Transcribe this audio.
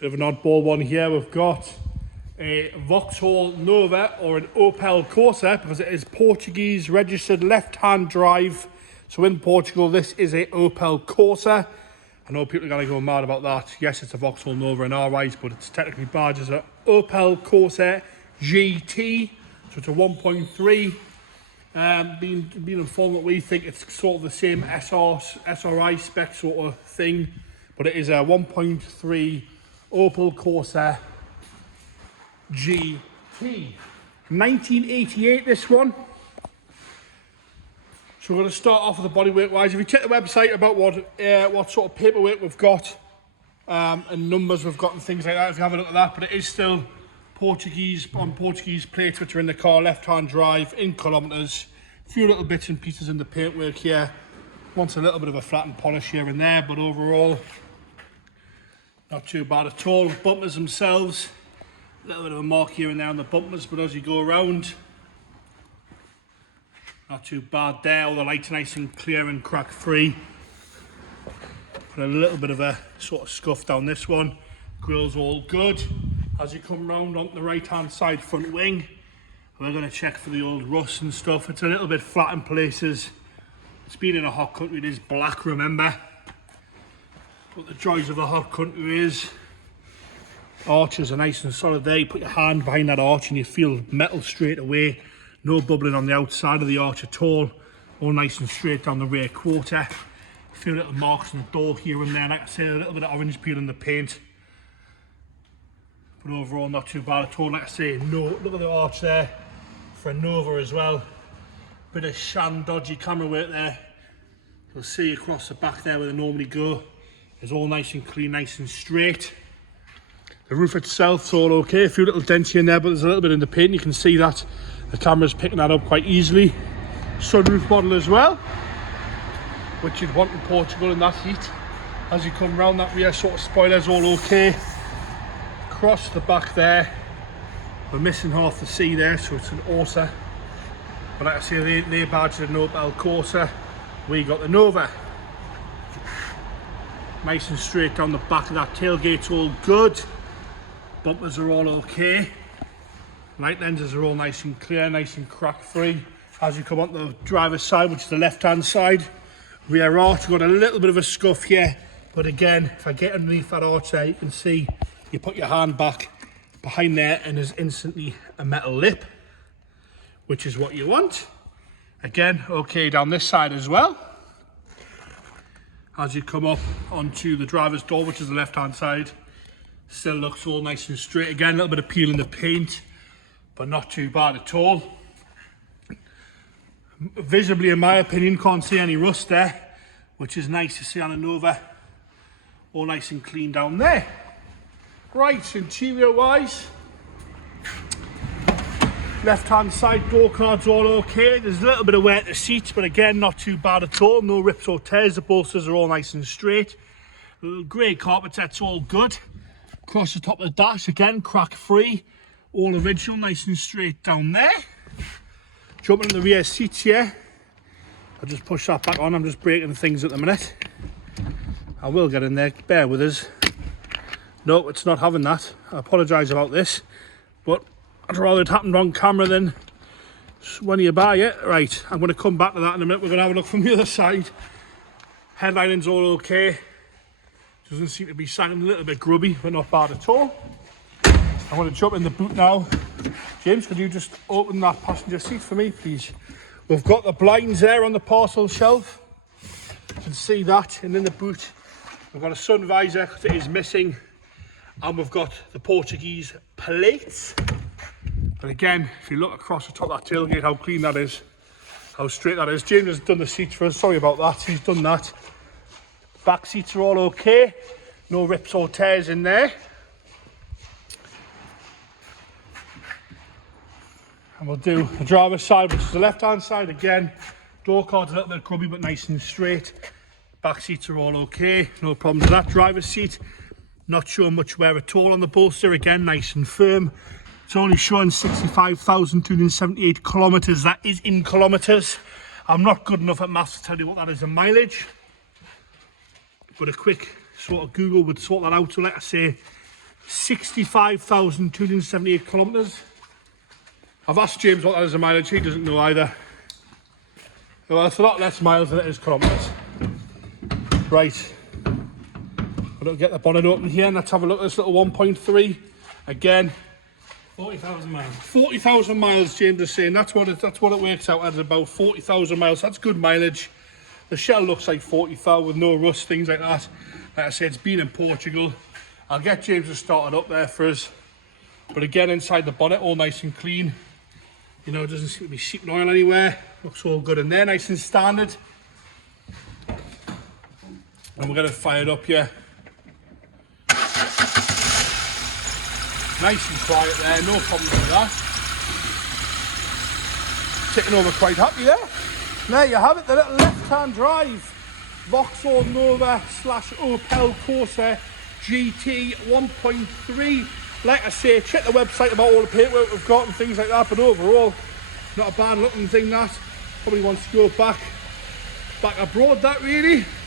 Bit of an oddball one here. We've got a Vauxhall Nova or an Opel Corsa because it is Portuguese registered left-hand drive. So in Portugal, this is a Opel Corsa. I know people are going to go mad about that. Yes, it's a Vauxhall Nova in our eyes, but it's technically badged as an Opel Corsa GT. So it's a 1.3. Being informed that we think it's sort of the same SRI spec sort of thing, but it is a 1.3 Opel Corsa GT. 1988 this one. So we're going to start off with the bodywork wise. If you check the website about what sort of paperwork we've got and numbers we've got and things like that, if you have a look at that, but it is still Portuguese on Portuguese plates which are in the car, left-hand drive, in kilometres. A few little bits and pieces in the paintwork here. Wants a little bit of a flat and polish here and there, but overall not too bad at all. Bumpers themselves, a little bit of a mark here and there on the bumpers, but as you go around, not too bad there. All the lights nice and clear and crack free. Put a little bit of a sort of scuff down this one. Grill's all good. As you come round onto the right hand side front wing, we're going to check for the old rust and stuff. It's a little bit flat in places. It's been in a hot country, it is black, remember. But the joys of a hot country is arches are nice and solid there. You put your hand behind that arch and you feel metal straight away. No bubbling on the outside of the arch at all nice and straight down the rear quarter. A few little marks on the door here and there, like I say, a little bit of orange peel in the paint. But overall not too bad at all. Like I say, no, look at the arch there for a Nova as well. Bit of shan dodgy camera work there. You'll see across the back there where they normally go. It's all nice and clean, nice and straight. The roof itself's all okay. A few little dents here and there, but there's a little bit in the paint. You can see that the camera's picking that up quite easily. Sunroof model as well, which you'd want in Portugal in that heat. As you come round, that rear sort of spoiler's all okay. Across the back there, we're missing half the C there, so it's an Corsa. But like I say, they badged an Opel Corsa. We got the Nova. Nice and straight down the back of that tailgate's all good. Bumpers are all okay. Light lenses are all nice and clear, nice and crack free. As you come onto the driver's side, which is the left hand side, rear arch, we've got a little bit of a scuff here. But again, if I get underneath that arch there, you can see you put your hand back behind there and there's instantly a metal lip, which is what you want. Again, okay down this side as well. As you come up onto the driver's door, which is the left hand side, still looks all nice and straight. Again, a little bit of peel in the paint, but not too bad at all. Visibly, in my opinion, can't see any rust there, which is nice to see on a Nova. All nice and clean down there. Right, interior wise, left hand side door card's all okay. There's a little bit of wear at the seats, but again, not too bad at all. No rips or tears. The bolsters are all nice and straight. Little grey carpet, that's all good. Across the top of the dash, again, crack free. All original, nice and straight down there. Jumping in the rear seats here. I'll just push that back on. I'm just breaking things at the minute. I will get in there, bear with us. No, it's not having that. I apologise about this, but I'd rather it happened on camera than when you buy it. Right, I'm going to come back to that in a minute. We're going to have a look from the other side. Headlining's all okay. Doesn't seem to be sounding a little bit grubby, but not bad at all. I'm going to jump in the boot now. James, could you just open that passenger seat for me, please? We've got the blinds there on the parcel shelf. You can see that. And in the boot, we've got a sun visor because it is missing. And we've got the Portuguese plates. But again, if you look across the top of that tailgate, how clean that is, how straight that is. James has done the seats for us. Sorry about that. He's done that. Back seats are all okay. No rips or tears in there. And we'll do the driver's side, which is the left-hand side again. Door card's a little bit grubby, but nice and straight. Back seats are all okay. No problems with that. Driver's seat, not showing much wear at all on the bolster. Again, nice and firm. It's only showing 65,278 kilometres. That is in kilometres. I'm not good enough at maths to tell you what that is in mileage. But a quick sort of Google would sort that out. So like I say, 65,278 kilometres. I've asked James what that is a mileage, he doesn't know either. Well, it's a lot less miles than it is kilometres. Right, I'll get the bonnet open here and let's have a look at this little 1.3. Again, 40,000 miles. 40,000 miles, James is saying. That's what it works out as, about 40,000 miles. That's good mileage. The shell looks like 40,000 with no rust, things like that. Like I said, it's been in Portugal. I'll get James to start it up there for us. But again, inside the bonnet, all nice and clean. You know, it doesn't seem to be seeping oil anywhere. Looks all good in there, nice and standard. And we're going to fire it up here. Nice and quiet there, no problems with that. Taking over quite happy there. There you have it, the little left-hand drive. Vauxhall Nova / Opel Corsa GT 1.3. Like I say, check the website about all the paperwork we've got and things like that, but overall, not a bad looking thing that. Probably wants to go back abroad, that really.